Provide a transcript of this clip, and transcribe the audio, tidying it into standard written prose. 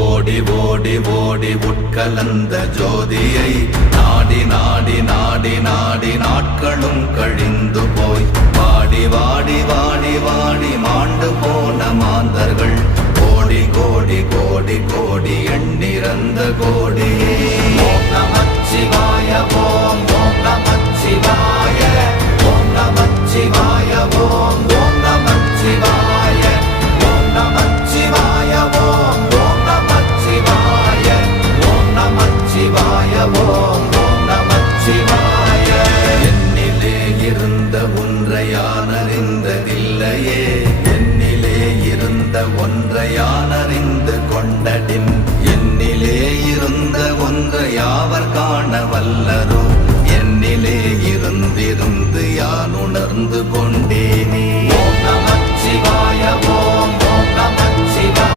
ஓடி ஓடி ஓடி உட்கலந்த ஜோதியை நாடி நாடி நாடி நாடி நாட்களும் கழிந்து போய் வாடி வாடி வாடி வாடி மாண்டு போன மாந்தர்கள் கோடி கோடி கோடி கோடி எண்ணிறந்த கோடி. ஓம் நமச்சிவாய ஓம் ஓம் நமச்சிவாய ஓம் நமச்சிவாய ஓம் ஓம் நமச்சிவாய ஓம் நமச்சிவாய ஓம் ஓம் நமச்சிவாய ஓம் நமச்சிவாய ஓம் ஓம் நமச்சிவாய. என்னிலே இருந்த ஒன்றை யான் அறிந்ததில்லையே, என்னிலே இருந்த ஒன்றை யான் அறிந்து கொண்டடின், என்னிலே இருந்த ஒன்றை யாவர் காண வல்லரோ, என்னிலே இருந்திருந்து யான் உணர்ந்து கொண்டேனே. ஓம் நமச்சிவாய ஓம்